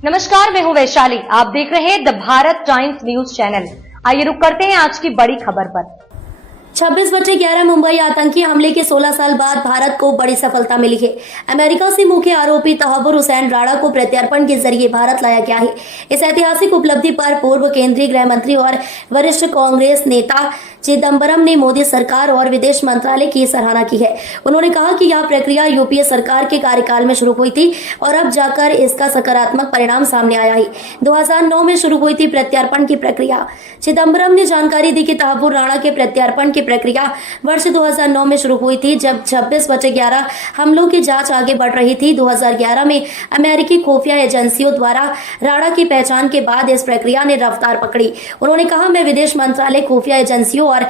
नमस्कार, मैं हूं वैशाली। आप देख रहे हैं the Bharat times news channel. आइए रुक करते हैं आज की बड़ी खबर पर। 26/11 मुंबई आतंकी हमले के 16 साल बाद भारत को बड़ी सफलता मिली है। अमेरिका से मुख्य आरोपी तहव्वुर हुसैन राणा को प्रत्यर्पण के जरिए भारत लाया गया है। इस ऐतिहासिक उपलब्धि पर पूर्व केंद्रीय गृह मंत्री और वरिष्ठ कांग्रेस नेता चिदम्बरम ने मोदी सरकार और विदेश मंत्रालय की सराहना की है। उन्होंने कहा कि यह प्रक्रिया यूपीए सरकार के कार्यकाल में शुरू हुई थी और अब जाकर इसका सकारात्मक परिणाम सामने आया है। 2009 में शुरू हुई थी प्रत्यर्पण की प्रक्रिया। चिदम्बरम ने जानकारी दी कि तहव्वुर राणा के प्रत्यर्पण की प्रक्रिया वर्ष 2009 में शुरू हुई थी, जब 26/11 हमलों की जांच आगे बढ़ रही थी। 2011 में अमेरिकी खुफिया एजेंसियों द्वारा राणा की पहचान के बाद इस प्रक्रिया ने रफ्तार पकड़ी। उन्होंने कहा, मैं विदेश मंत्रालय, खुफिया एजेंसियों और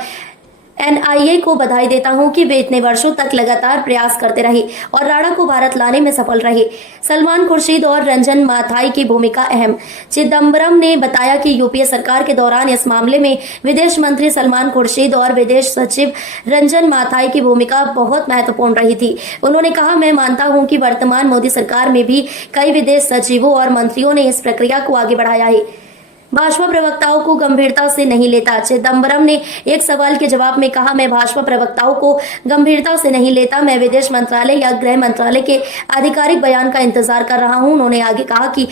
एनआईए को बधाई देता हूं कि वे इतने वर्षों तक लगातार प्रयास करते रहे और राणा को भारत लाने में सफल रहे। सलमान खुर्शीद और रंजन माथाई की भूमिका अहम। चिदम्बरम ने बताया कि यूपीए सरकार के दौरान इस मामले में विदेश मंत्री सलमान खुर्शीद और विदेश सचिव रंजन माथाई की भूमिका बहुत महत्वपूर्ण रही थी। उन्होंने कहा, मैं मानता हूं कि वर्तमान मोदी सरकार में भी कई विदेश सचिवों और मंत्रियों ने इस प्रक्रिया को आगे बढ़ाया है। भाजपा प्रवक्ताओं को गंभीरता से नहीं लेता। चिदम्बरम ने एक सवाल के जवाब में कहा, मैं भाजपा प्रवक्ताओं को गंभीरता से नहीं लेता। मैं विदेश मंत्रालय या गृह मंत्रालय के आधिकारिक बयान का इंतजार कर रहा हूं। उन्होंने आगे कहा कि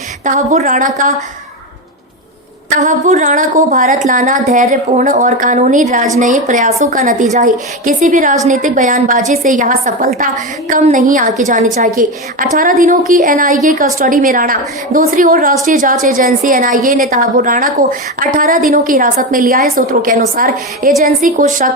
तहव्वुर राणा को भारत लाना धैर्यपूर्ण और कानूनी राजनयिक प्रयासों का नतीजा है। किसी भी राजनीतिक बयानबाजी से यह सफलता कम नहीं आके जानी चाहिए। 18 दिनों की एनआईए कस्टडी में राणा। दूसरी ओर राष्ट्रीय जांच एजेंसी एनआईए ने तहव्वुर राणा को 18 दिनों की हिरासत में लिया है। सूत्रों के अनुसार एजेंसी को शक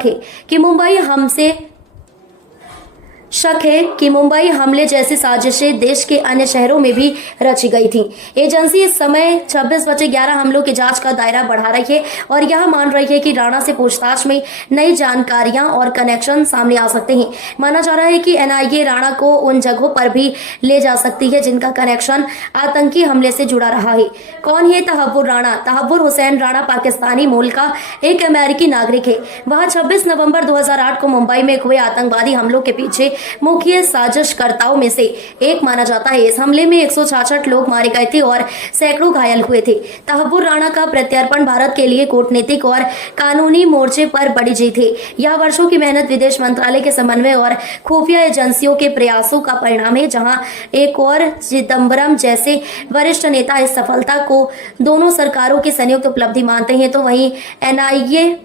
है कि मुंबई हमले जैसी साजिशें देश के अन्य शहरों में भी रची गई थी। एजेंसी इस समय 26/11 हमलों की जांच का दायरा बढ़ा रही है और यह मान रही है कि राणा से पूछताछ में नई जानकारियां और कनेक्शन सामने आ सकते हैं। माना जा रहा है कि एनआईए राणा को उन जगहों पर भी ले जा सकती है जिनका कनेक्शन आतंकी हमले से जुड़ा रहा है। कौन है तहव्वुर राणा? तहव्वुर हुसैन राणा पाकिस्तानी मूल का एक अमेरिकी नागरिक है। वह 26 नवंबर 2008 को मुंबई में हुए आतंकवादी हमलों के पीछे मुख्य साजिशकर्ताओं में से एक माना जाता है। इस हमले में 166 लोग मारे गए थे और सैकड़ों घायल हुए थे। तहव्वुर राणा का प्रत्यर्पण भारत के लिए कूटनीतिक और कानूनी मोर्चे पर बड़ी जीत है। यह वर्षों की मेहनत, विदेश मंत्रालय के समन्वय और खुफिया एजेंसियों के प्रयासों का परिणाम है। जहां एक और चिदम्बरम जैसे वरिष्ठ नेता इस सफलता को दोनों सरकारों की संयुक्त उपलब्धि मानते हैं, तो वहीं एनआईए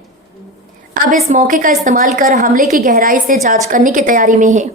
अब इस मौके का इस्तेमाल कर हमले की गहराई से जांच करने की तैयारी में है।